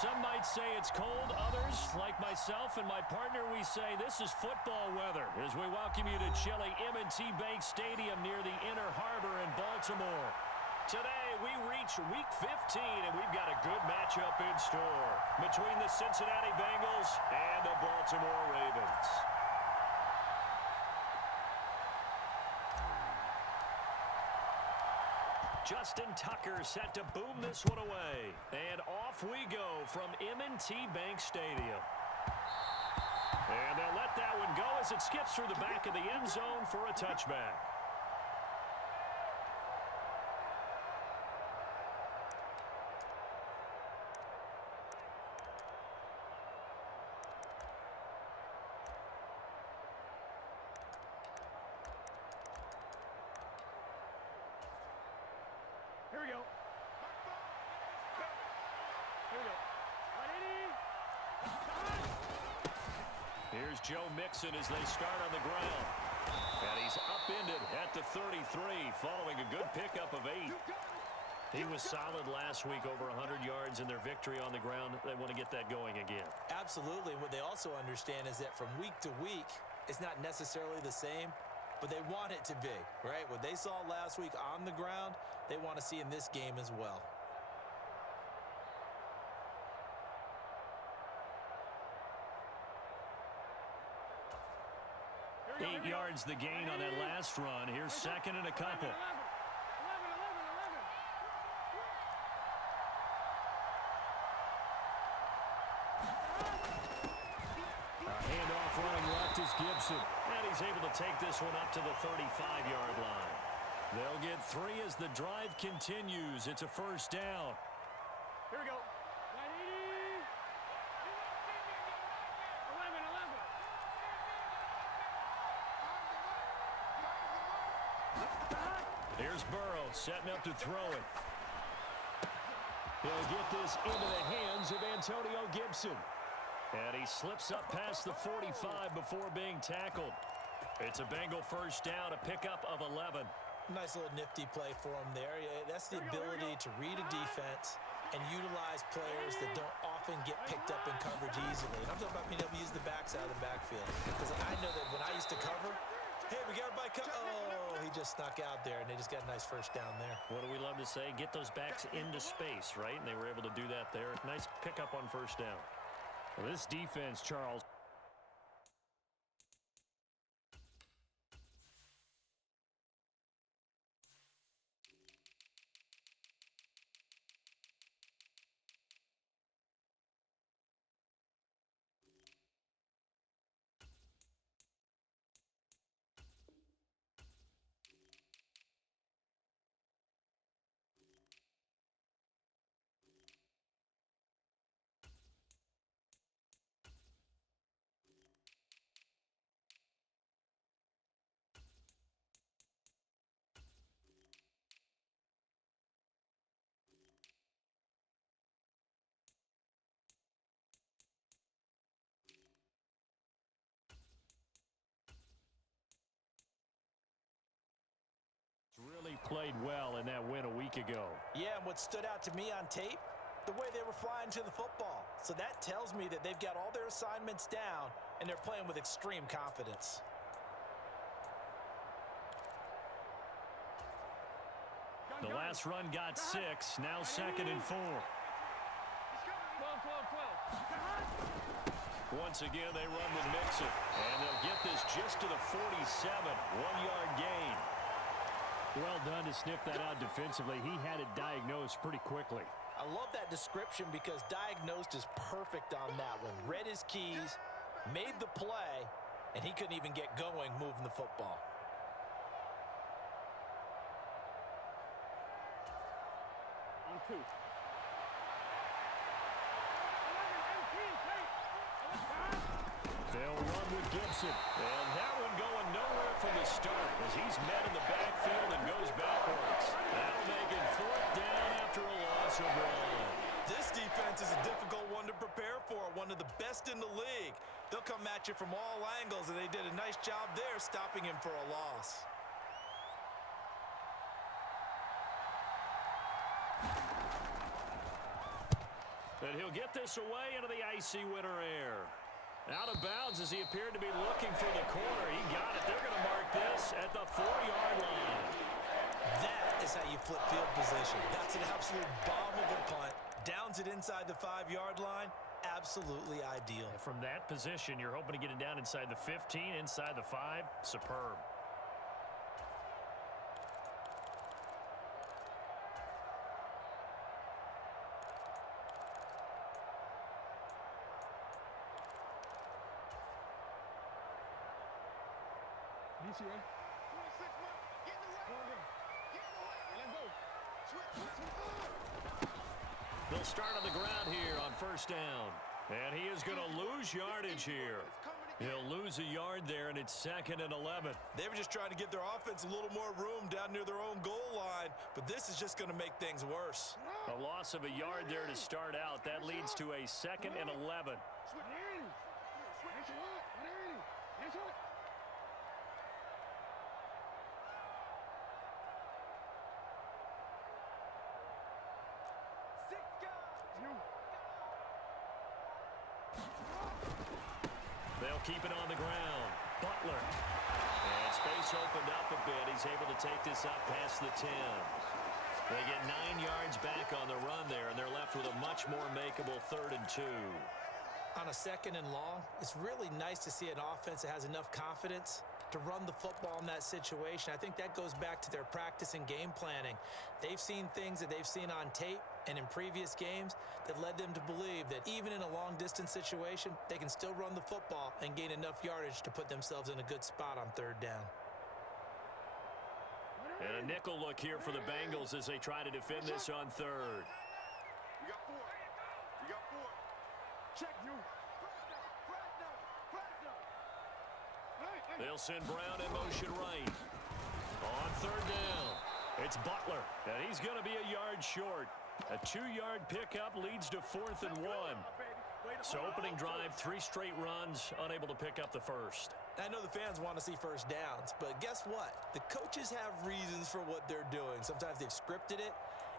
Some might say it's cold. Others, like myself and my partner, we say this is football weather as we welcome you to chilly M&T Bank Stadium near the Inner Harbor in Baltimore. Today, we reach Week 15, and we've got a good matchup in store between the Cincinnati Bengals and the Baltimore Ravens. Justin Tucker set to boom this one away. And off we go from M&T Bank Stadium. And they'll let that one go as it skips through the back of the end zone for a touchback. Here we go. Here we go. Here's Joe Mixon as they start on the ground. And he's upended at the 33 following a good pickup of 8. He was solid last week, over 100 yards in their victory on the ground. They want to get that going again. Absolutely. What they also understand is that from week to week, it's not necessarily the same, but they want it to be, right? What they saw last week on the ground, they want to see in this game as well. Here we go. 8 yards the gain on that last run. Here's second and a couple. 11. A handoff running left is Gibson. And he's able to take this one up to the 35-yard line. They'll get 3 as the drive continues. It's a first down. Here we go. 11. Here's Burrow setting up to throw it. He'll get this into the hands of Antonio Gibson. And he slips up past the 45 before being tackled. It's a Bengal first down, a pickup of 11. Nice little nifty play for him there. That's the ability to read a defense and utilize players that don't often get picked up in coverage easily. And I'm talking about being able to use the backs out of the backfield. Because I know that when I used to cover, hey, we got everybody oh, he just snuck out there, and they just got a nice first down there. What do we love to say? Get those backs into space, right? And they were able to do that there. Nice pickup on first down. Well, this defense, Charles. Really played well in that win a week ago. Yeah, and what stood out to me on tape, the way they were flying to the football. So that tells me that they've got all their assignments down, and they're playing with extreme confidence. The last run got 6, now second and 4. 12. Once again, they run with Mixon, and they'll get this just to the 47, 1-yard gain. Well done to sniff that out defensively. He had it diagnosed pretty quickly. I love that description because diagnosed is perfect on that one. Read his keys, made the play, and he couldn't even get going moving the football. On 2. They'll run with Gibson. And that one going nowhere from the start as he's met in the backfield and goes backwards. That'll make it 4th down after a loss of 1. This defense is a difficult one to prepare for, one of the best in the league. They'll come at you from all angles, and they did a nice job there stopping him for a loss. And he'll get this away into the icy winter air. Out of bounds as he appeared to be looking for the corner. He got it. They're going to mark this at the 4-yard line. That is how you flip field position. That's an absolute bomb of a punt. Downs it inside the 5-yard line. Absolutely ideal. And from that position, you're hoping to get it down inside the 15, inside the 5. Superb. They'll start on the ground here on first down. And he is going to lose yardage here. He'll lose a yard there, and it's 2nd and 11. They were just trying to give their offense a little more room down near their own goal line, but this is just going to make things worse. A loss of a yard there to start out. That leads to a 2nd and 11. They'll keep it on the ground. Butler. And space opened up a bit. He's able to take this up past the 10. They get 9 yards back on the run there, and they're left with a much more makeable 3rd and 2. On a 2nd and long, it's really nice to see an offense that has enough confidence to run the football in that situation. I think that goes back to their practice and game planning. They've seen things that they've seen on tape and in previous games that led them to believe that even in a long-distance situation, they can still run the football and gain enough yardage to put themselves in a good spot on 3rd down. And a nickel look here for the Bengals as they try to defend this on 3rd. You got 4. You got 4. Check you. They'll send Brown in motion right. On 3rd down, it's Butler, and he's going to be a yard short. A 2-yard pickup leads to 4th and 1. So opening drive, 3 straight runs, unable to pick up the first. I know the fans want to see first downs, but guess what? The coaches have reasons for what they're doing. Sometimes they've scripted it,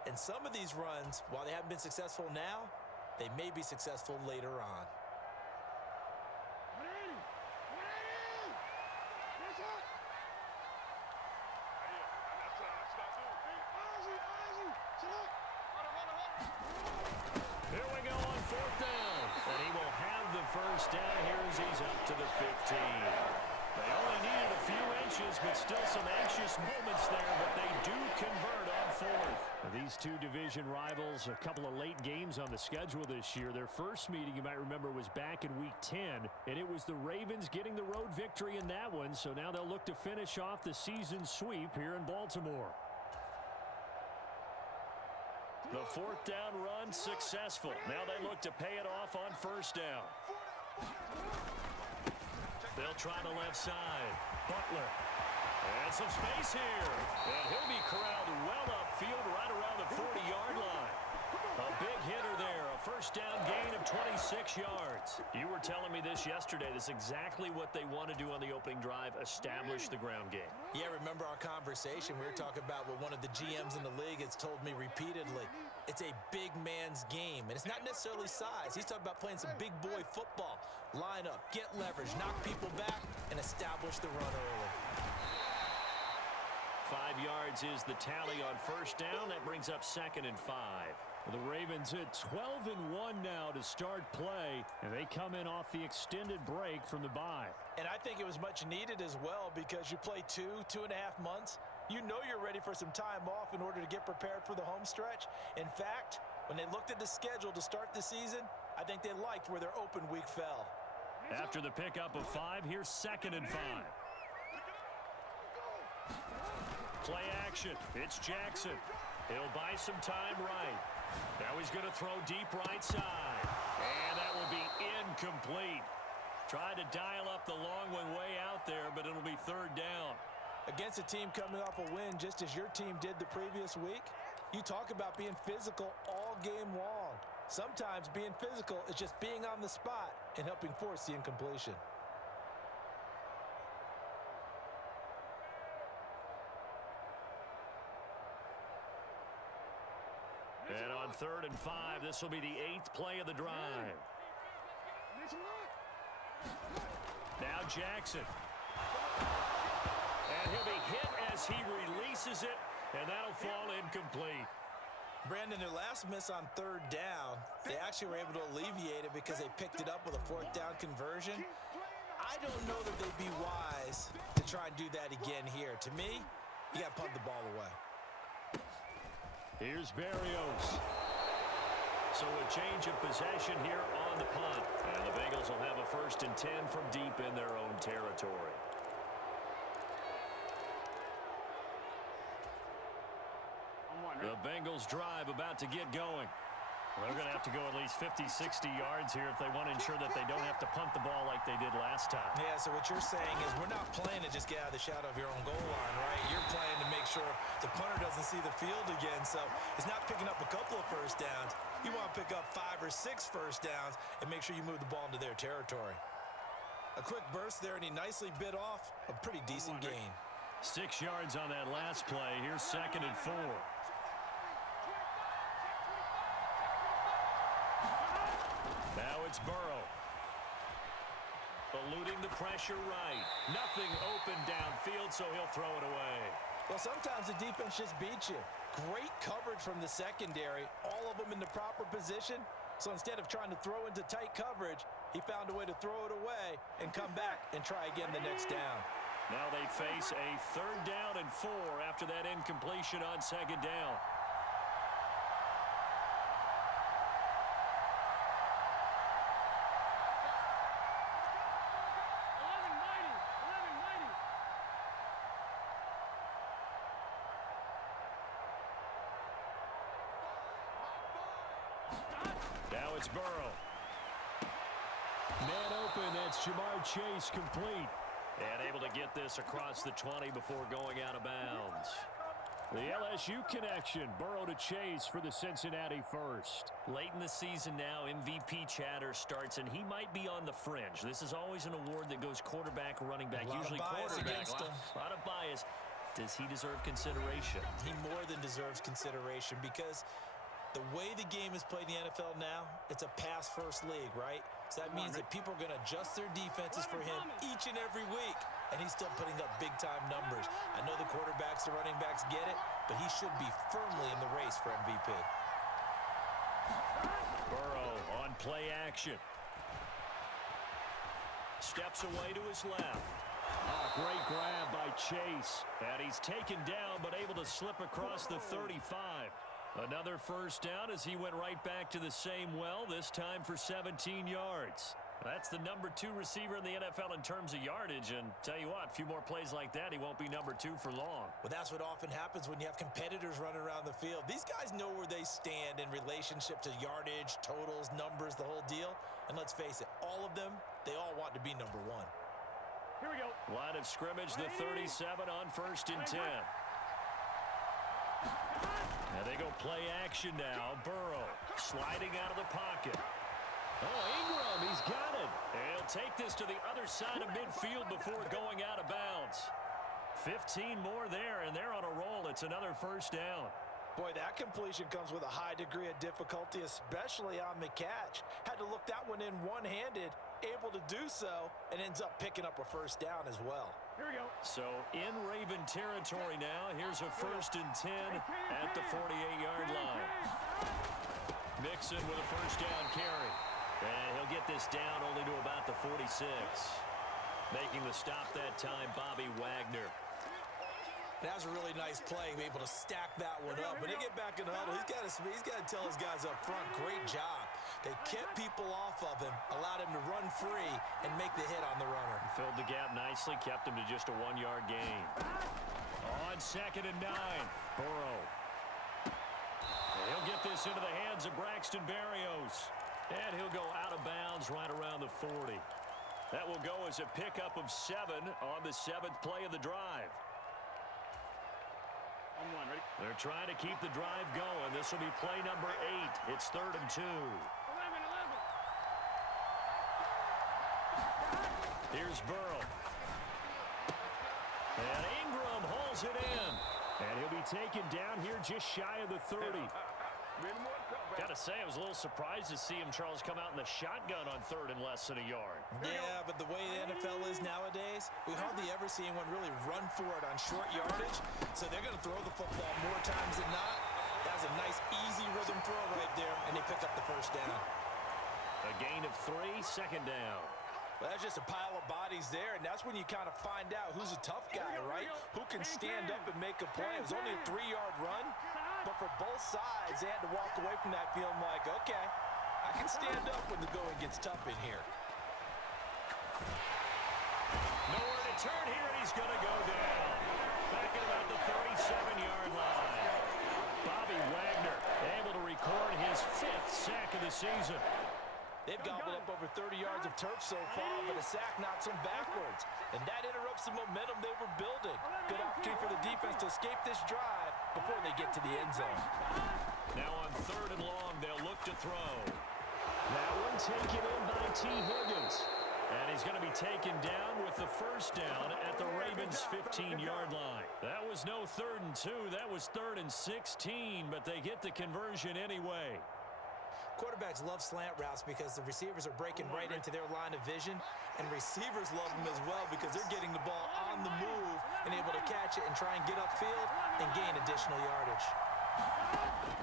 and some of these runs, while they haven't been successful now, they may be successful later on. Here we go on 4th down. And he will have the first down here as he's up to the 15. They only needed a few inches, but still some anxious moments there, but they do convert on 4th. Now, these two division rivals, a couple of late games on the schedule this year. Their first meeting, you might remember, was back in Week 10, and it was the Ravens getting the road victory in that one, so now they'll look to finish off the season sweep here in Baltimore. The 4th down run successful. Now they look to pay it off on first down. They'll try the left side. Butler. And some space here. And he'll be corralled well upfield right around the 40-yard line. A big hitter there. A first down gain of 26 yards. You were telling me this yesterday. This is exactly what they want to do on the opening drive, establish the ground game. Yeah, remember our conversation? We were talking about what one of the GMs in the league has told me repeatedly. It's a big man's game, and it's not necessarily size. He's talking about playing some big boy football. Line up, get leverage, knock people back, and establish the run early. 5 yards is the tally on first down. That brings up 2nd and 5. The Ravens at 12 and 1 now to start play, and they come in off the extended break from the bye. And I think it was much needed as well because you play 2.5 months. You know you're ready for some time off in order to get prepared for the home stretch. In fact, when they looked at the schedule to start the season, I think they liked where their open week fell. After the pickup of 5, here's 2nd and 5. Play action. It's Jackson. He'll buy some time right. Now he's going to throw deep right side. And that will be incomplete. Tried to dial up the long one way out there, but it'll be 3rd down. Against a team coming off a win just as your team did the previous week, you talk about being physical all game long. Sometimes being physical is just being on the spot and helping force the incompletion. And on 3rd and 5, this will be the 8th play of the drive. Now Jackson. And he'll be hit as he releases it, and that'll fall incomplete. Brandon, their last miss on 3rd down, they actually were able to alleviate it because they picked it up with a 4th down conversion. I don't know that they'd be wise to try and do that again here. To me, you got to punt the ball away. Here's Berrios. So a change of possession here on the punt. And the Bengals will have a 1st and 10 from deep in their own territory. The Bengals drive about to get going. They're going to have to go at least 50, 60 yards here if they want to ensure that they don't have to punt the ball like they did last time. Yeah, so what you're saying is we're not playing to just get out of the shadow of your own goal line, right? You're playing to make sure the punter doesn't see the field again. So it's not picking up a couple of 1st downs. You want to pick up 5 or 6 1st downs and make sure you move the ball into their territory. A quick burst there, and he nicely bit off a pretty decent gain. 6 yards on that last play. Here's 2nd and 4. Now it's Burrow. Eluding the pressure right. Nothing open downfield, so he'll throw it away. Well, sometimes the defense just beats you. Great coverage from the secondary, all of them in the proper position. So instead of trying to throw into tight coverage, he found a way to throw it away and come back and try again the next down. Now they face a 3rd down and 4 after that incompletion on 2nd down. Now it's Burrow. Man open, that's Jamar Chase complete. And able to get this across the 20 before going out of bounds. The LSU connection, Burrow to Chase for the Cincinnati first. Late in the season now, MVP chatter starts, and he might be on the fringe. This is always an award that goes quarterback, running back, usually quarterback. A lot of bias. Does he deserve consideration? He more than deserves consideration because the way the game is played in the NFL now, it's a pass-first league, right? So that means that people are going to adjust their defenses for him each and every week, and he's still putting up big-time numbers. I know the quarterbacks, the running backs get it, but he should be firmly in the race for MVP. Burrow on play action. Steps away to his left. Oh, great grab by Chase. And he's taken down, but able to slip across the 35. Another 1st down as he went right back to the same well, this time for 17 yards. That's the number 2 receiver in the NFL in terms of yardage, and tell you what, a few more plays like that, he won't be number 2 for long. Well, that's what often happens when you have competitors running around the field. These guys know where they stand in relationship to yardage, totals, numbers, the whole deal. And let's face it, all of them, they all want to be number 1. Here we go. Line of scrimmage, the 37 on 1st and 10. Now they go play action now. Burrow sliding out of the pocket. Oh, Ingram, he's got it. He'll take this to the other side of midfield before going out of bounds. 15 more there, and they're on a roll. It's another 1st down. Boy, that completion comes with a high degree of difficulty, especially on the catch. Had to look that one in one-handed, able to do so, and ends up picking up a 1st down as well. Here we go. So in Raven territory now, here's a 1st and 10 at the 48-yard line. Mixon with a 1st down carry. And he'll get this down only to about the 46. Making the stop that time, Bobby Wagner. That was a really nice play, able to stack that one up. When they get back in the huddle, he's got to tell his guys up front, great job. They kept people off of him, allowed him to run free and make the hit on the runner. Filled the gap nicely, kept him to just a 1-yard gain. On 2nd and 9, Burrow. And he'll get this into the hands of Braxton Berrios. And he'll go out of bounds right around the 40. That will go as a pickup of 7 on the 7th play of the drive. Ready? They're trying to keep the drive going. This will be play number 8. It's 3rd and 2. 11. Here's Burrow. And Ingram hauls it in. And he'll be taken down here just shy of the 30. Got to say, I was a little surprised to see him, Charles, come out in the shotgun on third and less than a yard. Yeah, but the way the NFL is nowadays, we hardly ever see anyone really run for it on short yardage. So they're going to throw the football more times than not. That was a nice, easy rhythm throw right there, and they pick up the first down. A gain of 3, second down. Well, that's just a pile of bodies there, and that's when you kind of find out who's a tough guy, right? Who can stand up and make a play. It was only a 3-yard run, but for both sides, they had to walk away from that feeling like, okay, I can stand up when the going gets tough in here. Nowhere to turn here, and he's going to go down. Back at about the 37-yard line. Bobby Wagner able to record his 5th sack of the season. They've gobbled up over 30 yards of turf so far, but a sack knocks them backwards. And that interrupts the momentum they were building. Good opportunity for the defense to escape this drive before they get to the end zone. Now on third and long, they'll look to throw. That one taken in by T. Higgins. And he's going to be taken down with the first down at the Ravens' 15-yard line. That was no 3rd and 2. That was 3rd and 16, but they get the conversion anyway. Quarterbacks love slant routes because the receivers are breaking right into their line of vision, and receivers love them as well because they're getting the ball on the move and able to catch it and try and get upfield and gain additional yardage.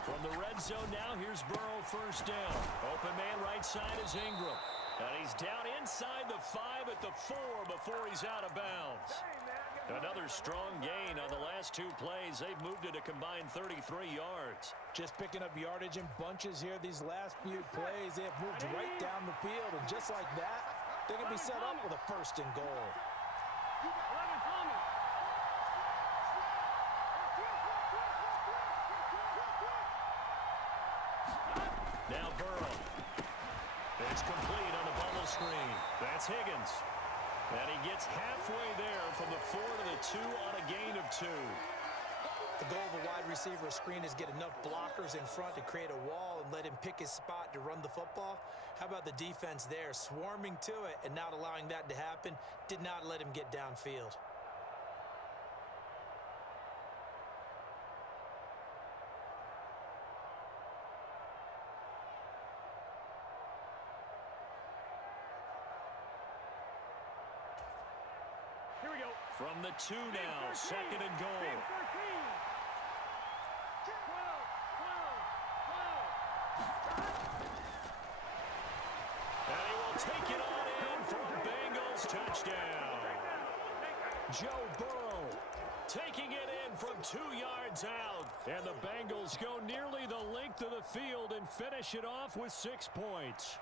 From the red zone now, here's Burrow, first down. Open man right side is Ingram. And he's down inside the 5 at the 4 before he's out of bounds. Another strong gain on the last 2 plays. They've moved it a combined 33 yards. Just picking up yardage in bunches here these last few plays. They have moved right down the field, and just like that, they can be set up with a 1st and goal. Now Burrow. It's complete on the bubble screen. That's Higgins. And he gets halfway there from the 4 to the 2 on a gain of 2. The goal of a wide receiver screen is get enough blockers in front to create a wall and let him pick his spot to run the football. How about the defense there, swarming to it and not allowing that to happen? Did not let him get downfield. Here we go. From the 2 now, 2nd and goal. And he will take it on in for a Bengals touchdown. Joe Burrow taking it in from 2 yards out. And the Bengals go nearly the length of the field and finish it off with 6 points.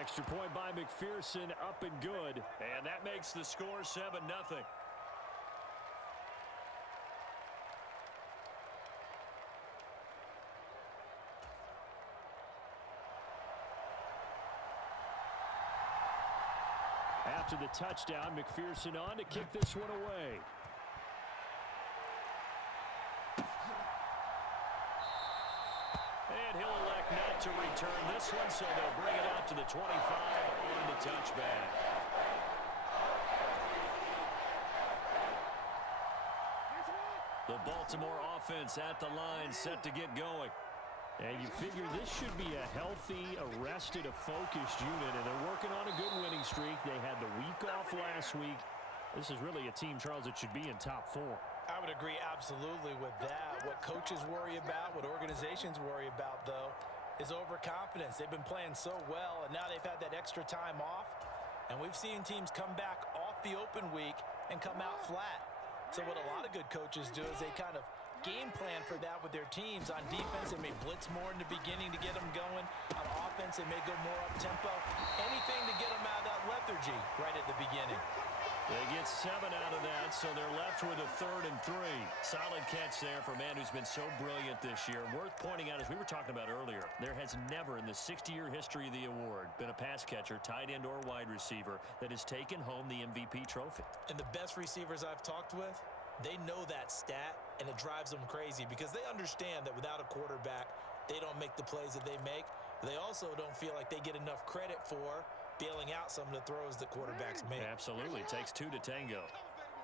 Extra point by McPherson, up and good. And that makes the score 7-0. After the touchdown, McPherson on to kick this one away. And he'll elect not to return this one, so they'll bring it out to the 25 on the touchback. The Baltimore offense at the line, set to get going. And you figure this should be a healthy, arrested, a focused unit, and they're working on a good winning streak. They had the week off last week. This is really a team, Charles, that should be in top 4. I would agree absolutely with that. What coaches worry about, what organizations worry about, though, is overconfidence. They've been playing so well, and now they've had that extra time off. And we've seen teams come back off the open week and come out flat. So what a lot of good coaches do is they kind of game plan for that with their teams. On defense, they may blitz more in the beginning to get them going. On offense, they may go more up-tempo. Anything to get them out of that lethargy right at the beginning. They get 7 out of that, so they're left with a 3rd and 3. Solid catch there for a man who's been so brilliant this year. Worth pointing out, as we were talking about earlier, there has never in the 60-year history of the award been a pass catcher, tight end, or wide receiver that has taken home the MVP trophy. And the best receivers I've talked with, they know that stat, and it drives them crazy because they understand that without a quarterback, they don't make the plays that they make. They also don't feel like they get enough credit for bailing out some of the throws that quarterbacks make. Absolutely. It takes 2 to tango.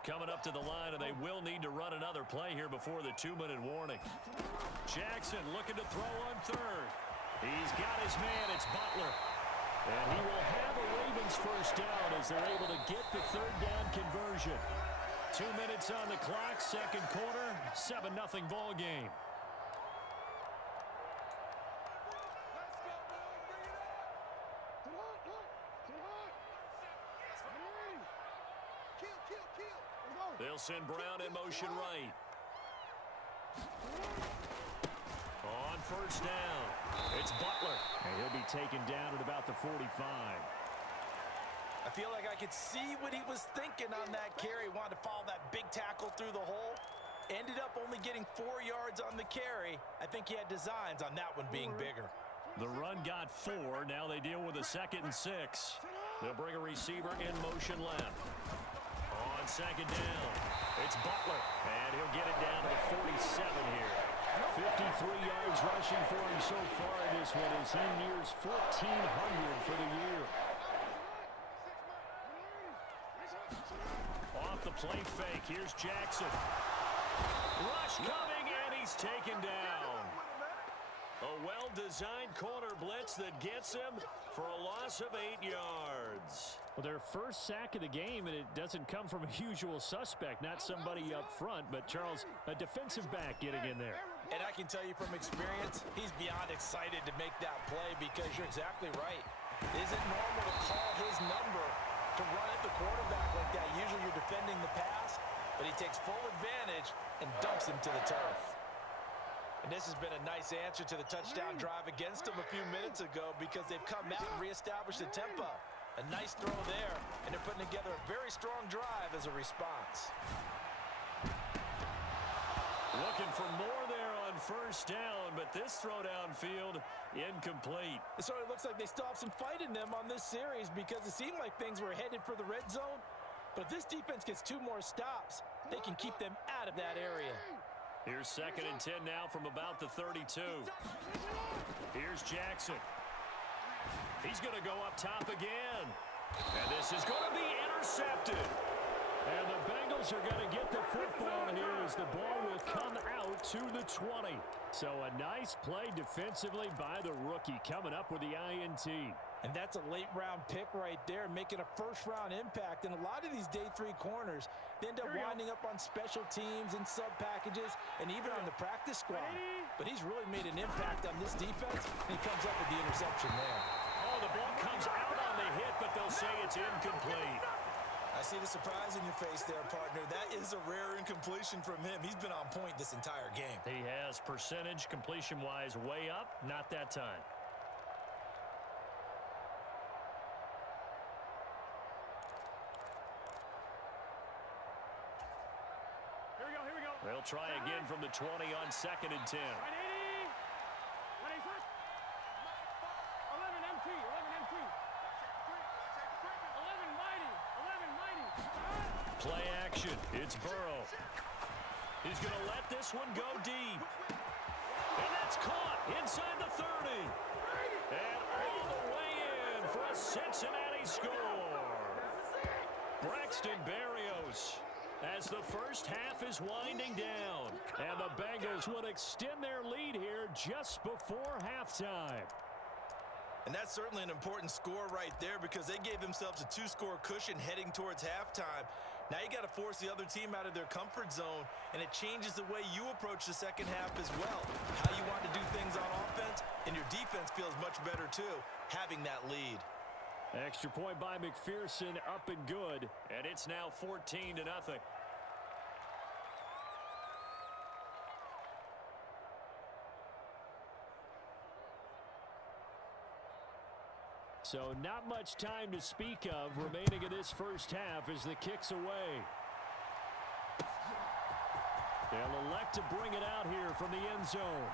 coming up to the line, and they will need to run another play here before the 2-minute warning. Jackson looking to throw on third. He's got his man. It's Butler. And he will have a Ravens first down as they're able to get the third down conversion. 2 minutes on the clock, second quarter, 7-0 ball game. They'll send Brown in motion right. On first down, it's Butler. And he'll be taken down at about the 45. I feel like I could see what he was thinking on that carry. Wanted to follow that big tackle through the hole. Ended up only getting 4 yards on the carry. I think he had designs on that one being bigger. The run got 4. Now they deal with a 2nd and 6. They'll bring a receiver in motion left. On second down, it's Butler. And he'll get it down to the 47 here. 53 yards rushing for him so far in this one as he nears 1,400 for the year. Off the play fake, here's Jackson. Rush coming, and he's taken down. A well-designed corner blitz that gets him for a loss of 8 yards. Well, their first sack of the game, and it doesn't come from a usual suspect, not somebody up front, but Charles, a defensive back getting in there. And I can tell you from experience, he's beyond excited to make that play because you're exactly right. Is it normal to call his number to run at the quarterback like that? Usually you're defending the pass, but he takes full advantage and dumps him to the turf. And this has been a nice answer to the touchdown drive against them a few minutes ago because they've come out and reestablished the tempo. A nice throw there, and they're putting together a very strong drive as a response. Looking for more there on first down, but this throw downfield incomplete. It sort of looks like they still have some fight in them on this series because it seemed like things were headed for the red zone. But if this defense gets 2 more stops, they can keep them out of that area. Here's 2nd and 10 now from about the 32. Here's Jackson. He's going to go up top again. And this is going to be intercepted. And the Bengals are going to get the football here as the ball will come out to the 20. So a nice play defensively by the rookie coming up with the INT. And that's a late-round pick right there, making a first-round impact. And a lot of these day 3 corners, they end up winding up on special teams and sub-packages and even on the practice squad. But he's really made an impact on this defense, and he comes up with the interception there. Oh, the ball comes out on the hit, but they'll say it's incomplete. I see the surprise in your face there, partner. That is a rare incompletion from him. He's been on point this entire game. He has percentage completion-wise way up, not that time. Here we go. They'll try again from the 20 on 2nd and 10. 11 MT. 11 mighty. Play action. It's Burrow. He's going to let this one go deep. And that's caught inside the 30. And all the way in for a Cincinnati score. Braxton Berrios as the first half is winding down. And the Bengals would extend their lead here just before halftime. And that's certainly an important score right there because they gave themselves a 2-score cushion heading towards halftime. Now you got to force the other team out of their comfort zone, and it changes the way you approach the second half as well. How you want to do things on offense, and your defense feels much better too, having that lead. Extra point by McPherson, up and good, and it's now 14-0. So not much time to speak of remaining in this first half as the kick's away. They'll elect to bring it out here from the end zone.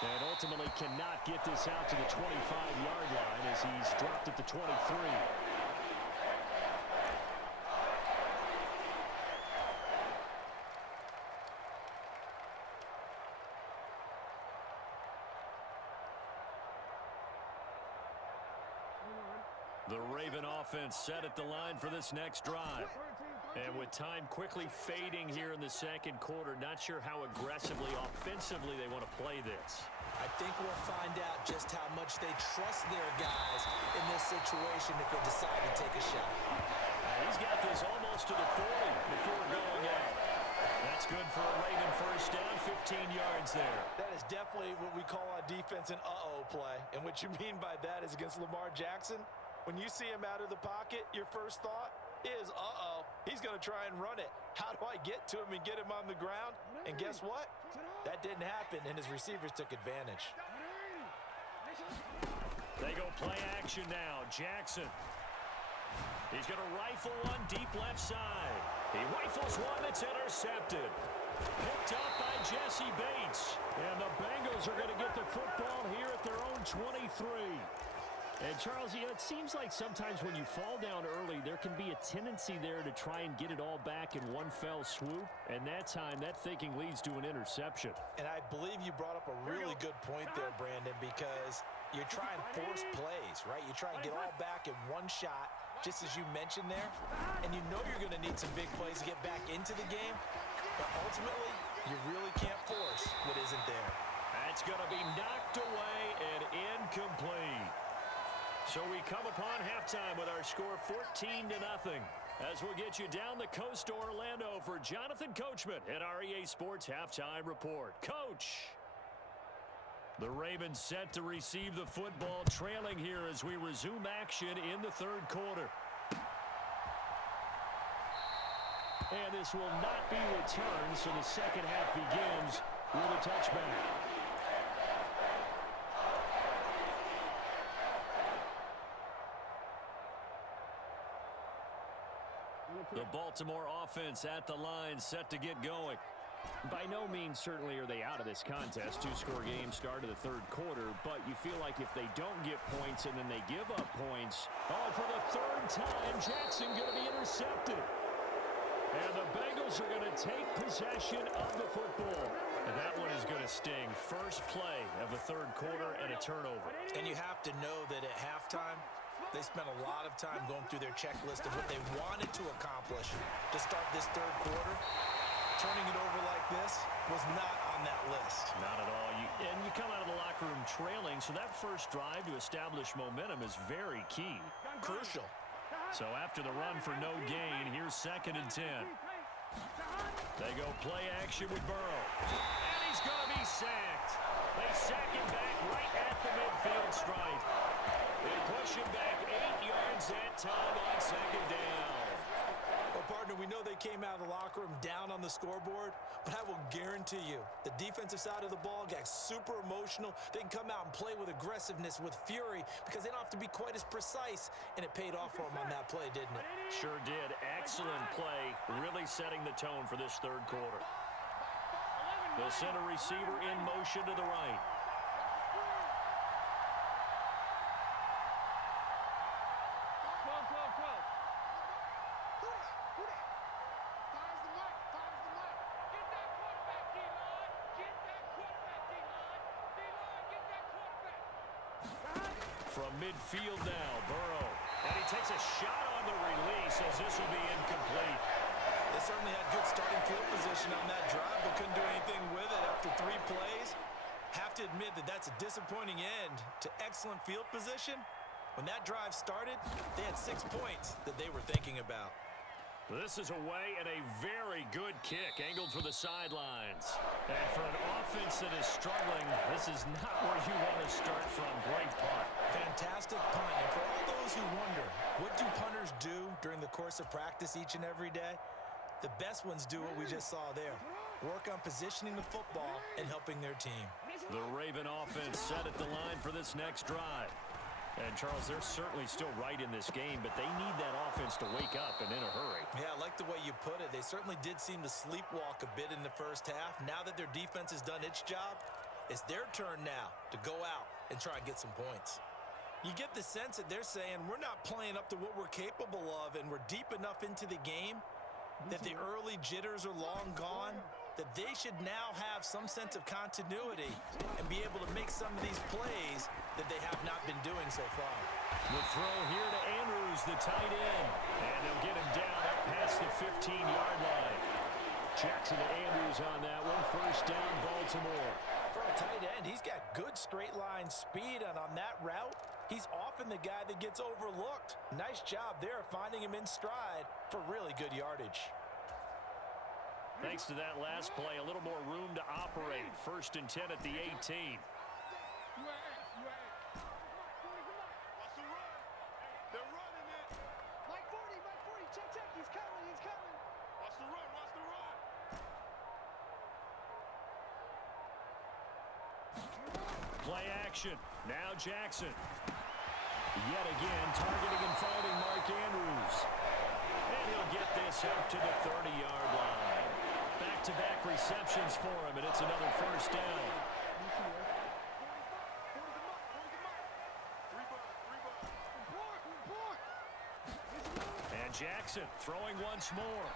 And ultimately cannot get this out to the 25-yard line as he's dropped at the 23. The Raven offense set at the line for this next drive. And with time quickly fading here in the second quarter, not sure how aggressively, offensively they want to play this. I think we'll find out just how much they trust their guys in this situation if they decide to take a shot. He's got this almost to the 40 before going out. That's good for a Raven first down, 15 yards there. That is definitely what we call on defense an uh-oh play. And what you mean by that is against Lamar Jackson, when you see him out of the pocket, your first thought is, uh-oh, he's going to try and run it. How do I get to him and get him on the ground? And guess what? That didn't happen, and his receivers took advantage. They go play action now. Jackson. He's going to rifle one deep left side. He rifles one that's intercepted. Picked up by Jesse Bates. And the Bengals are going to get the football here at their own 23. And, Charles, you know, it seems like sometimes when you fall down early, there can be a tendency there to try and get it all back in one fell swoop. And that time, that thinking leads to an interception. And I believe you brought up a really good point there, Brandon, because you try and force plays, right? You try and get all back in one shot, just as you mentioned there. And you know you're going to need some big plays to get back into the game. But ultimately, you really can't force what isn't there. That's going to be knocked away and incomplete. So we come upon halftime with our score 14-0 as we'll get you down the coast to Orlando for Jonathan Coachman at our EA Sports Halftime Report. Coach! The Ravens set to receive the football, trailing here as we resume action in the third quarter. And this will not be returned, so the second half begins with a touchback. The Baltimore offense at the line set to get going. By no means certainly are they out of this contest. Two-score game start of the third quarter, but you feel like if they don't get points and then they give up points. Oh, for the third time, Jackson going to be intercepted. And the Bengals are going to take possession of the football. And that one is going to sting. First play of the third quarter and a turnover. And you have to know that at halftime, they spent a lot of time going through their checklist of what they wanted to accomplish to start this third quarter. Turning it over like this was not on that list. Not at all. And you come out of the locker room trailing, so that first drive to establish momentum is very key. Crucial. So after the run for no gain, here's 2nd and 10. They go play action with Burrow. And he's going to be sacked. They sack him back right at the midfield stripe. They push him back 8 yards that time on 2nd down. Well, partner, we know they came out of the locker room down on the scoreboard, but I will guarantee you the defensive side of the ball got super emotional. They can come out and play with aggressiveness, with fury, because they don't have to be quite as precise, and it paid off for them on that play, didn't it? Sure did. Excellent play, really setting the tone for this third quarter. They'll send a receiver in motion to the right. From midfield now, Burrow. And he takes a shot on the release as this will be incomplete. They certainly had good starting field position on that drive, but couldn't do anything with it after 3 plays. Have to admit that that's a disappointing end to excellent field position. When that drive started, they had 6 points that they were thinking about. This is away and a very good kick angled for the sidelines. And for an offense that is struggling, this is not where you want to start from. Great punt. Fantastic punt. And for all those who wonder, what do punters do during the course of practice each and every day? The best ones do what we just saw there. Work on positioning the football and helping their team. The Raven offense set at the line for this next drive. And, Charles, they're certainly still right in this game, but they need that offense to wake up and in a hurry. Yeah, I like the way you put it. They certainly did seem to sleepwalk a bit in the first half. Now that their defense has done its job, it's their turn now to go out and try and get some points. You get the sense that they're saying we're not playing up to what we're capable of, and we're deep enough into the game that the early jitters are long gone. that they should now have some sense of continuity and be able to make some of these plays that they have not been doing so far. The throw here to Andrews, the tight end. And they'll get him down up past the 15-yard line. Jackson to Andrews on that one. First down, Baltimore. For a tight end, he's got good straight line speed, and on that route, he's often the guy that gets overlooked. Nice job there finding him in stride for really good yardage. Thanks to that last play, a little more room to operate. First and 10 at the 18. They're running it. Mike 40, check, he's coming. Watch the run. Play action. Now Jackson. Yet again, targeting and finding Mark Andrews. And he'll get this up to the 30-yard line. Back-to-back receptions for him, and it's another first down. And Jackson throwing once more.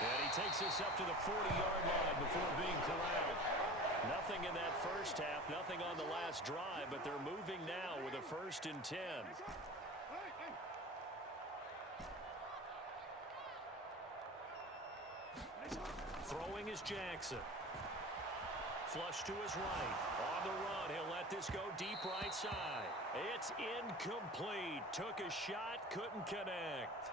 And he takes this up to the 40-yard line before being corralled. Nothing in that first half, nothing on the last drive, but they're moving now with a first and 10. Throwing is Jackson. Flush to his right. On the run, he'll let this go deep right side. It's incomplete. Took a shot, couldn't connect.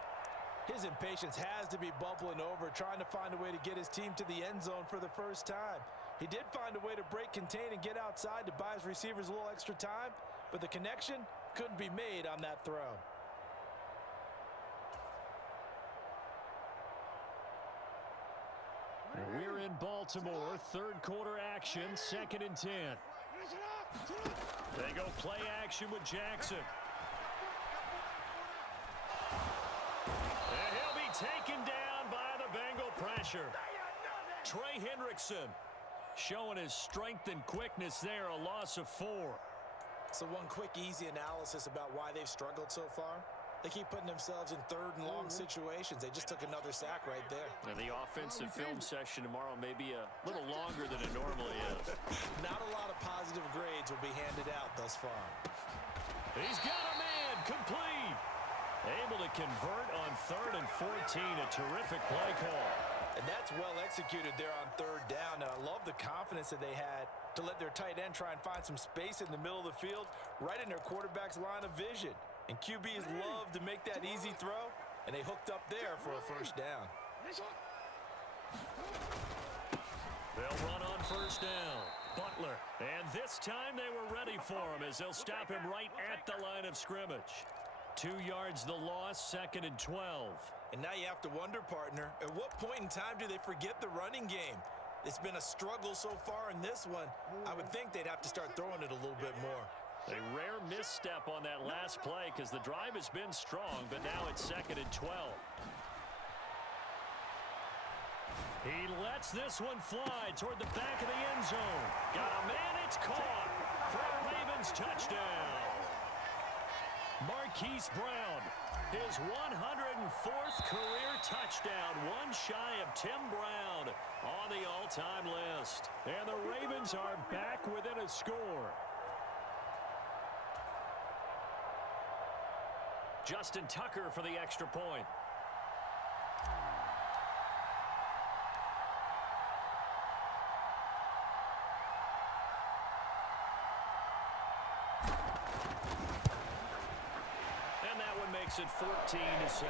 His impatience has to be bubbling over, trying to find a way to get his team to the end zone for the first time. He did find a way to break, contain, and get outside to buy his receivers a little extra time, but the connection couldn't be made on that throw. We're in Baltimore, third quarter action, second and 10. They go play action with Jackson. And he'll be taken down by the Bengal pressure. Trey Hendrickson showing his strength and quickness there, a loss of 4. So one quick, easy analysis about why they've struggled so far. They keep putting themselves in third and long situations. They just took another sack right there. And the offensive film session tomorrow may be a little longer than it normally is. Not a lot of positive grades will be handed out thus far. He's got a man, complete. Able to convert on 3rd and 14, a terrific play call. And that's well executed there on 3rd down. And I love the confidence that they had to let their tight end try and find some space in the middle of the field, right in their quarterback's line of vision. And QBs love to make that easy throw, and they hooked up there for a first down. They'll run on first down. Butler. And this time they were ready for him as they'll stop him right at the line of scrimmage. 2 yards the loss, 2nd and 12. And now you have to wonder, partner, at what point in time do they forget the running game? It's been a struggle so far in this one. I would think they'd have to start throwing it a little bit more. A rare misstep on that last play because the drive has been strong, but now it's 2nd and 12. He lets this one fly toward the back of the end zone. Got a man, it's caught for a Ravens touchdown. Marquise Brown, his 104th career touchdown, one shy of Tim Brown on the all-time list. And the Ravens are back within a score. Justin Tucker for the extra point. And that one makes it 14-7.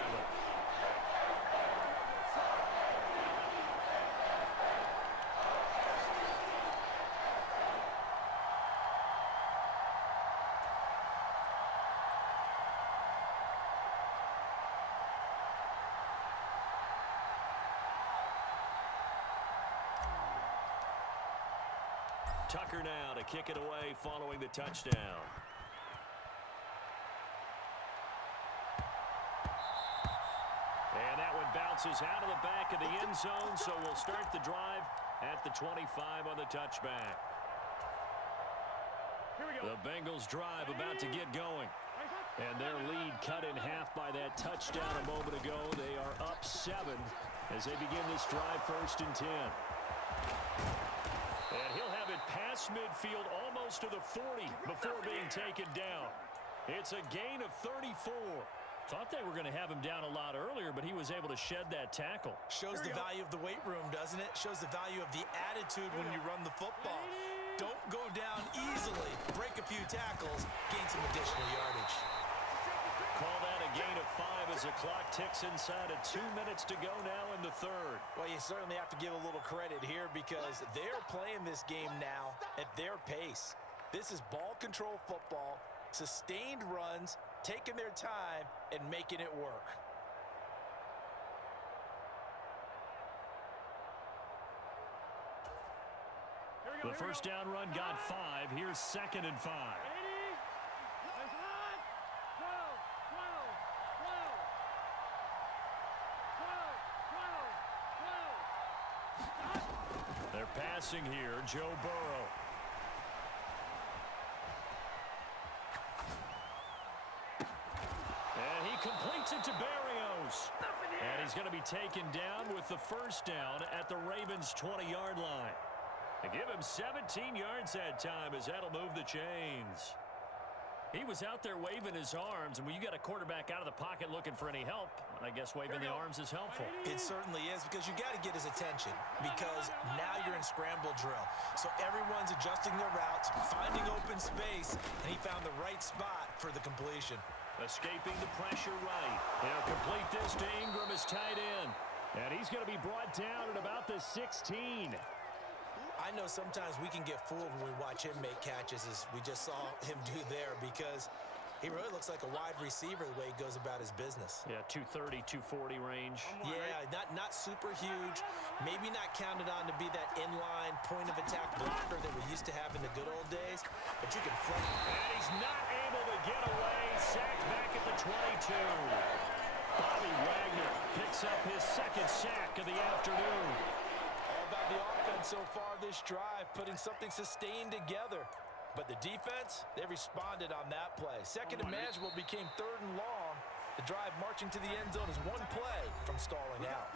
Tucker now to kick it away following the touchdown. And that one bounces out of the back of the end zone, so we'll start the drive at the 25 on the touchback. The Bengals drive about to get going. And their lead cut in half by that touchdown a moment ago. They are up 7 as they begin this drive, 1st and 10. And he'll have it past midfield almost to the 40 before being taken down. It's a gain of 34. Thought they were going to have him down a lot earlier, but he was able to shed that tackle. Shows the value of the weight room, doesn't it? Shows the value of the attitude when you run the football. Don't go down easily. Break a few tackles. Gain some additional yardage. Call that a gain of 5 as the clock ticks inside of 2 minutes to go now in the 3rd. Well, you certainly have to give a little credit here because they're playing this game now at their pace. This is ball control football, sustained runs, taking their time and making it work. The first down run got 5. Here's 2nd and 5. They're passing here, Joe Burrow. And he completes it to Barrios. And he's going to be taken down with the first down at the Ravens' 20-yard line. They give him 17 yards that time as that'll move the chains. He was out there waving his arms, and when you got a quarterback out of the pocket looking for any help, I guess waving the arms is helpful. It certainly is because you got to get his attention because now you're in scramble drill. So everyone's adjusting their routes, finding open space, and he found the right spot for the completion. Escaping the pressure right. He'll complete this to Ingram as tight end. And he's going to be brought down at about the 16. I know sometimes we can get fooled when we watch him make catches as we just saw him do there because he really looks like a wide receiver the way he goes about his business. Yeah, 230, 240 range. Yeah, not super huge. Maybe not counted on to be that inline point of attack blocker that we used to have in the good old days, but you can flip. And he's not able to get away. Sacked back at the 22. Bobby Wagner picks up his 2nd sack of the afternoon. All about the offense so far this drive, putting something sustained together. But the defense, they responded on that play. 2nd and manageable became 3rd and long. The drive marching to the end zone is one play from stalling out.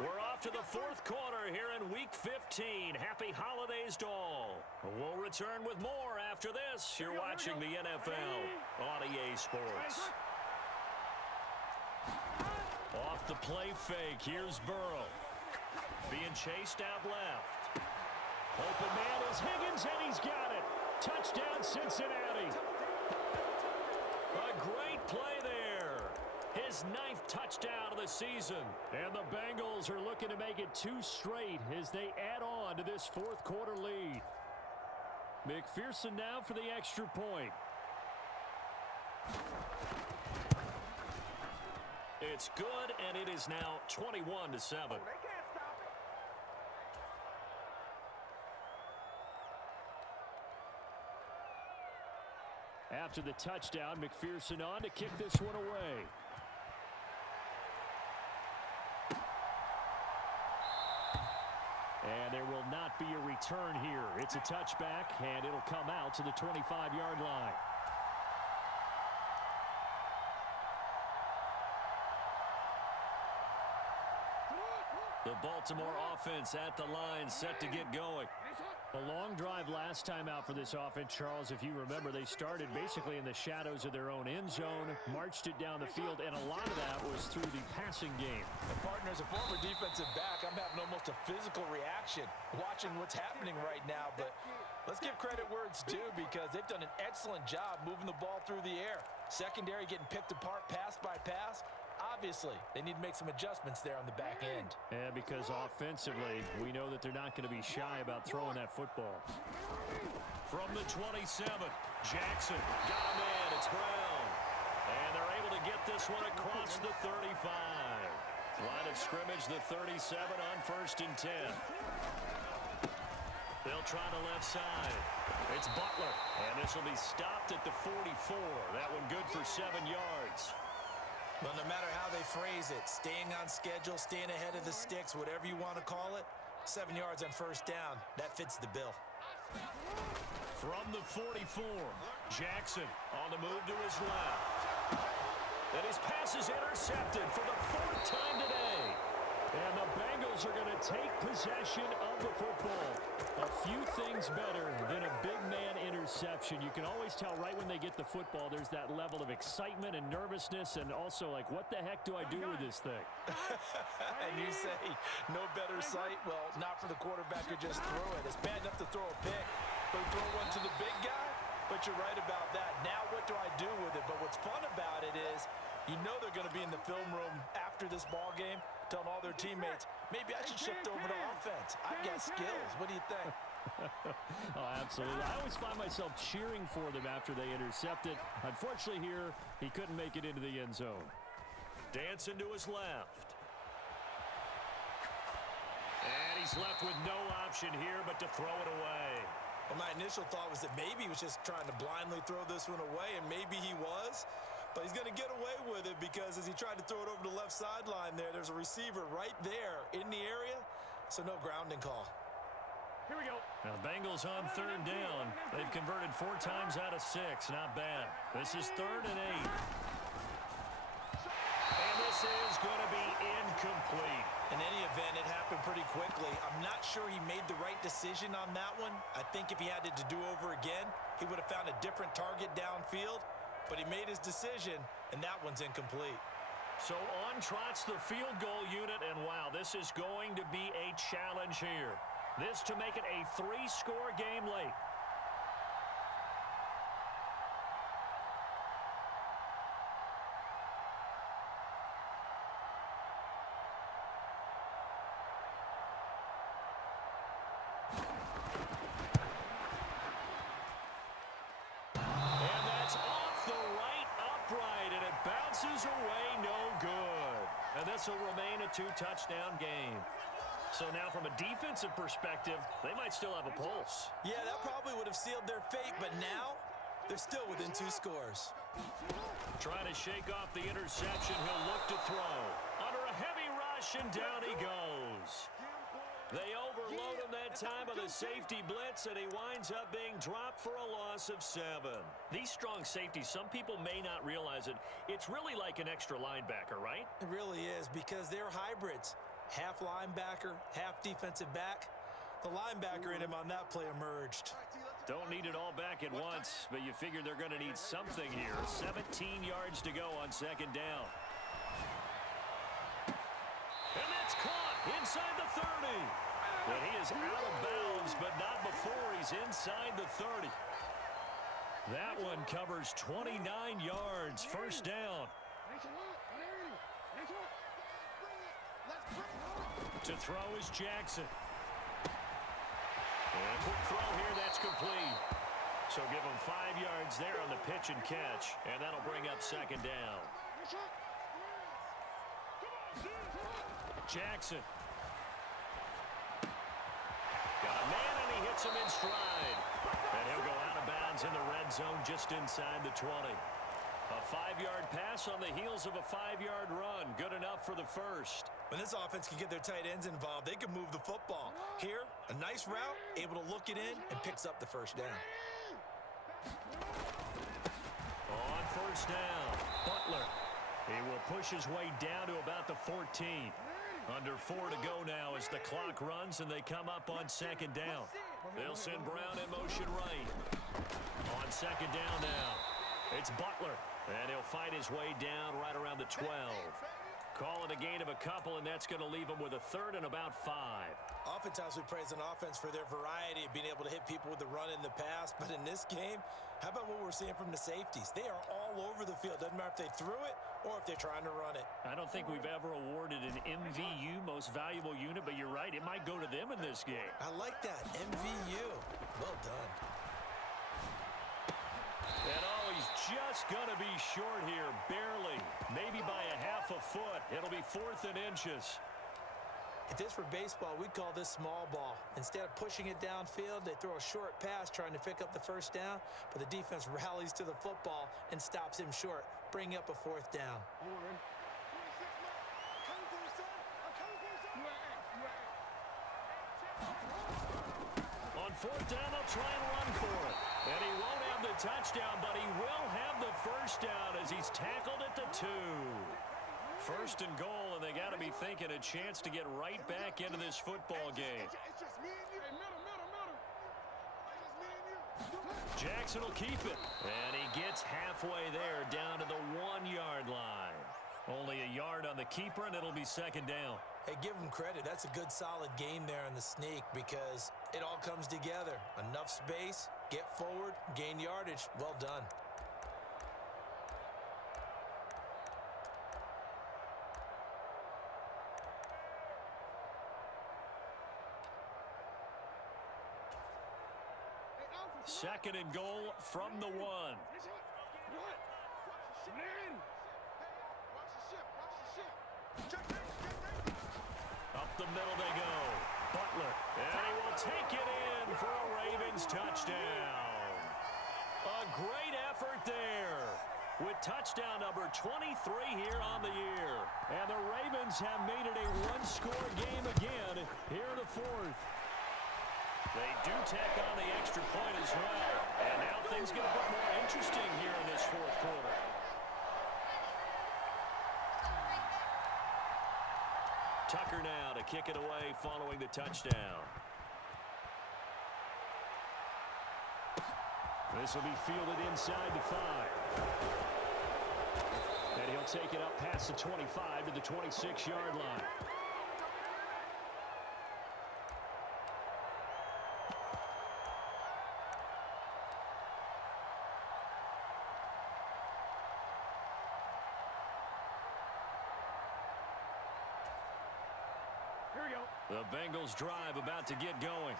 We're off to the 4th quarter here in Week 15. Happy holidays to all. We'll return with more after this. You're watching the NFL on EA Sports. Off the play fake. Here's Burrow. Being chased out left. Open man is Higgins, and he's got it. Touchdown, Cincinnati. A great play there. His 9th touchdown of the season. And the Bengals are looking to make it 2 straight as they add on to this 4th quarter lead. McPherson now for the extra point. It's good, and it is now 21-7. After the touchdown, McPherson on to kick this one away. And there will not be a return here. It's a touchback, and it'll come out to the 25-yard line. The Baltimore offense at the line, set to get going. A long drive last time out for this offense, Charles. If you remember, they started basically in the shadows of their own end zone, marched it down the field, and a lot of that was through the passing game. And partner, as a former defensive back, I'm having almost a physical reaction watching what's happening right now. But let's give credit where it's due because they've done an excellent job moving the ball through the air. Secondary getting picked apart pass by pass. Obviously, they need to make some adjustments there on the back end. Yeah, because offensively, we know that they're not going to be shy about throwing that football. From the 27, Jackson got him in. It's Brown. And they're able to get this one across the 35. Line of scrimmage, the 37 on 1st and 10. They'll try the left side. It's Butler. And this will be stopped at the 44. That one good for 7 yards. Well, no matter how they phrase it, staying on schedule, staying ahead of the sticks, whatever you want to call it, 7 yards on 1st down, that fits the bill. From the 44, Jackson on the move to his left. His pass is intercepted for the 4th time today. And the Bengals are going to take possession of the football. A few things better than a big man interception. You can always tell right when they get the football, there's that level of excitement and nervousness and also like, what the heck do I do with this thing? And you say, no better sight? Well, not for the quarterback who just threw it. It's bad enough to throw a pick, but throw one to the big guy? But you're right about that. Now what do I do with it? But what's fun about it is you know they're going to be in the film room after this ball game telling all their teammates, maybe I should shift over to offense. I've got skills. What do you think? Oh, absolutely. I always find myself cheering for them after they intercept it. Unfortunately here, he couldn't make it into the end zone. Dancing to his left. And he's left with no option here but to throw it away. Well, my initial thought was that maybe he was just trying to blindly throw this one away, and maybe he was. But he's going to get away with it because as he tried to throw it over the left sideline there's a receiver right there in the area, so no grounding call. Here we go. Now, the Bengals on 3rd down. They've converted 4 times out of 6. Not bad. This is 3rd and 8. And this is going to be incomplete. In any event, it happened pretty quickly. I'm not sure he made the right decision on that one. I think if he had it to do over again, he would have found a different target downfield. But he made his decision, and that one's incomplete. So on trots the field goal unit, and wow, this is going to be a challenge here. This to make it a 3-score game late. Away, no good. And this will remain a 2-touchdown game. So now from a defensive perspective, they might still have a pulse. Yeah, that probably would have sealed their fate, but now they're still within 2 scores. Trying to shake off the interception, he'll look to throw. Under a heavy rush, and down he goes. They overload him that time of the safety blitz, and he winds up being dropped for a loss of 7. These strong safeties, some people may not realize it. It's really like an extra linebacker, right? It really is, because they're hybrids. Half linebacker, half defensive back. The linebacker in him on that play emerged. Don't need it all back at once, but you figure they're going to need something here. 17 yards to go on 2nd down. And that's caught inside the 30. And he is out of bounds, but not before he's inside the 30. That one covers 29 yards. 1st down. To throw is Jackson. And quick throw here, that's complete. So give him 5 yards there on the pitch and catch, and that'll bring up 2nd down. Jackson. Got a man, and he hits him in stride. And he'll go out of bounds in the red zone just inside the 20. A 5-yard pass on the heels of a 5-yard run. Good enough for the 1st. When this offense can get their tight ends involved, they can move the football. Here, a nice route, able to look it in, and picks up the 1st down. On 1st down, Butler. He will push his way down to about the 14. Under 4 to go now as the clock runs, and they come up on 2nd down. They'll send Brown in motion right. On 2nd down now, it's Butler, and he'll fight his way down right around the 12. Call it a gain of a couple, and that's going to leave him with a 3rd and about 5. Oftentimes we praise an offense for their variety of being able to hit people with the run in the pass, but in this game, how about what we're seeing from the safeties? They are all over the field. Doesn't matter if they threw it or if they're trying to run it. I don't think we've ever awarded an MVU, most valuable unit, but you're right, it might go to them in this game. I like that, MVU. Well done. And oh, he's just going to be short here, barely. Maybe by a half a foot. It'll be 4th and inches. If this were baseball, we'd call this small ball. Instead of pushing it downfield, they throw a short pass trying to pick up the 1st down, but the defense rallies to the football and stops him short, bringing up a 4th down. On 4th down, they'll try and run for it. And he won't have the touchdown, but he will have the 1st down as he's tackled at the 2. First and goal, and they got to be thinking a chance to get right back into this football game. It's just me and you. Hey, middle. It's just me and you. Jackson will keep it. And he gets halfway there down to the 1-yard line. Only a yard on the keeper, and it'll be second down. Hey, give him credit. That's a good, solid game there in the sneak because it all comes together. Enough space, get forward, gain yardage. Well done. Second and goal from the 1. Up the middle they go. Butler. And he will take it in for a Ravens touchdown. A great effort there with touchdown number 23 here on the year. And the Ravens have made it a one-score game again here in the 4th. They do tack on the extra point as well. And now things get a bit more interesting here in this 4th quarter. Tucker now to kick it away following the touchdown. This will be fielded inside the 5. And he'll take it up past the 25 to the 26-yard line. The Bengals drive about to get going.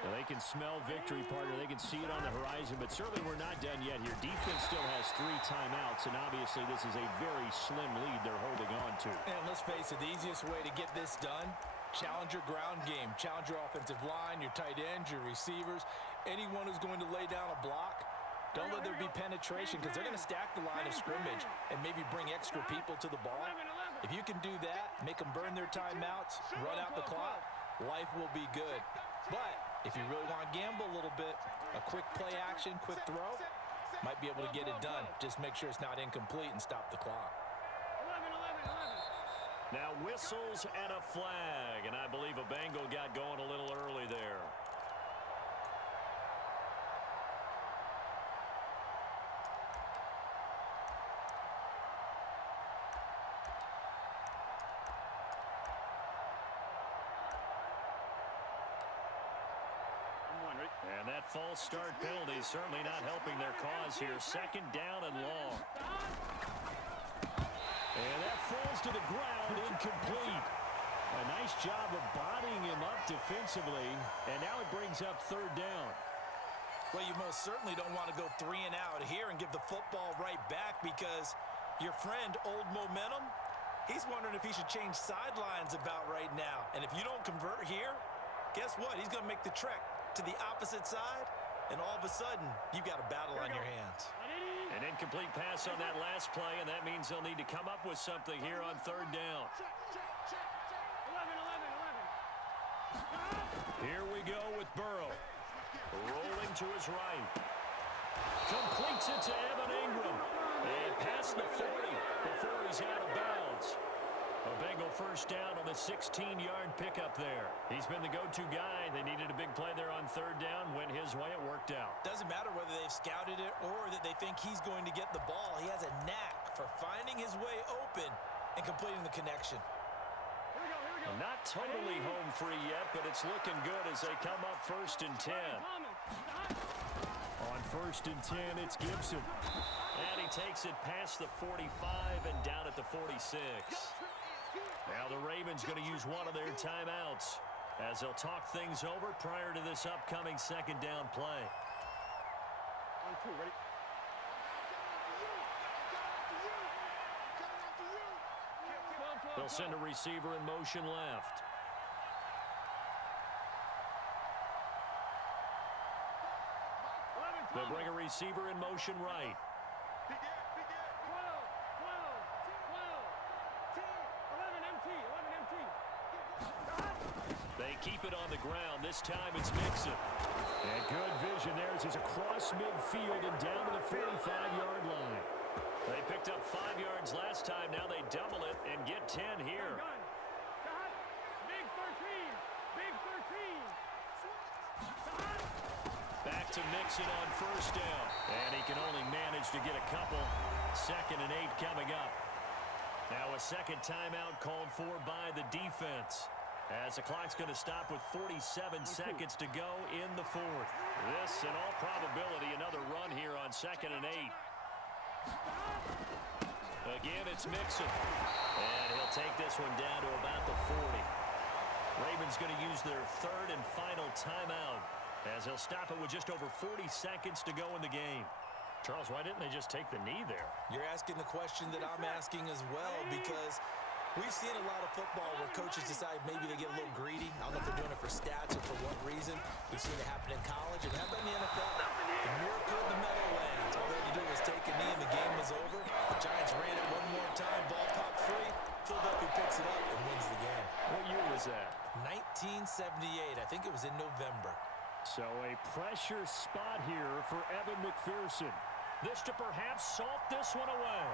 Well, they can smell victory, partner. They can see it on the horizon, but certainly we're not done yet here. Defense still has 3 timeouts, and obviously this is a very slim lead they're holding on to. And let's face it, the easiest way to get this done, challenge your ground game. Challenge your offensive line, your tight ends, your receivers, anyone who's going to lay down a block. Don't let there be penetration because they're going to stack the line of scrimmage and maybe bring extra people to the ball. If you can do that, make them burn their timeouts, run out the clock, life will be good. But if you really want to gamble a little bit, a quick play action, quick throw, might be able to get it done. Just make sure it's not incomplete and stop the clock. Now whistles and a flag, and I believe a Bengal got going a little early there. And that false start penalty is certainly not helping their cause here. Second down and long. And that falls to the ground, incomplete. A nice job of bodying him up defensively, and now it brings up third down. Well, you most certainly don't want to go 3 and out here and give the football right back because your friend, Old Momentum, he's wondering if he should change sidelines about right now. And if you don't convert here, guess what? He's going to make the trek to the opposite side, and all of a sudden, you've got a battle on your hands. An incomplete pass on that last play, and that means they'll need to come up with something here on third down. Here we go with Burrow. Rolling to his right. Completes it to Evan Ingram. And past the 40 before he's out of bounds. A Bengal first down on the 16-yard pickup there. He's been the go-to guy. They needed a big play there on third down. Went his way. It worked out. Doesn't matter whether they've scouted it or that they think he's going to get the ball. He has a knack for finding his way open and completing the connection. Not totally home free yet, but it's looking good as they come up first and 10. On first and 10, it's Gibson. And he takes it past the 45 and down at the 46. Now the Ravens going to use one of their timeouts as they'll talk things over prior to this upcoming second down play. On 2, ready? They'll send a receiver in motion left. They'll bring a receiver in motion right. They keep it on the ground. This time it's Mixon. And good vision there as he's across midfield and down to the 45-yard line. They picked up 5 yards last time. Now they double it and get to Mixon on first down. And he can only manage to get a couple. 2nd and 8 coming up. Now a second timeout called for by the defense, as the clock's going to stop with 47 seconds to go in the 4th. This, in all probability, another run here on 2nd and 8. Again, it's Mixon. And he'll take this one down to about the 40. Ravens going to use their 3rd and final timeout, as he'll stop it with just over 40 seconds to go in the game. Charles, why didn't they just take the knee there? You're asking the question that I'm asking as well, because we've seen a lot of football where coaches decide maybe they get a little greedy. I don't know if they're doing it for stats or for what reason. We've seen it happen in college, and how about in the NFL? The miracle of the Meadowlands. All they had to do was take a knee, and the game was over. The Giants ran it one more time. Ball popped free. Philadelphia picks it up and wins the game. What year was that? 1978. I think it was in November. So a pressure spot here for Evan McPherson. This to perhaps salt this one away.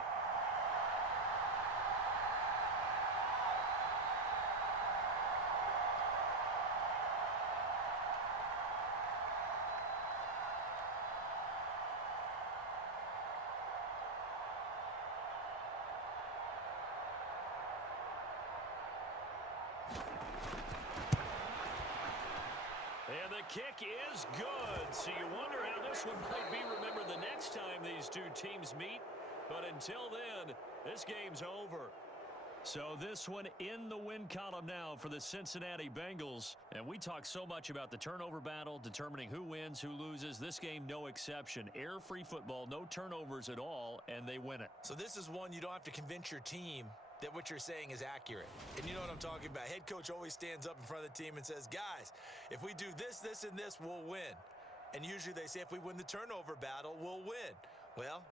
And the kick is good. So you wonder how this one might be remembered the next time these two teams meet. But until then, this game's over. So this one in the win column now for the Cincinnati Bengals. And we talk so much about the turnover battle, determining who wins, who loses. This game, no exception. Error-free football, no turnovers at all, and they win it. So this is one you don't have to convince your team that what you're saying is accurate. And you know what I'm talking about. Head coach always stands up in front of the team and says, guys, if we do this, this, and this, we'll win. And usually they say if we win the turnover battle, we'll win. Well,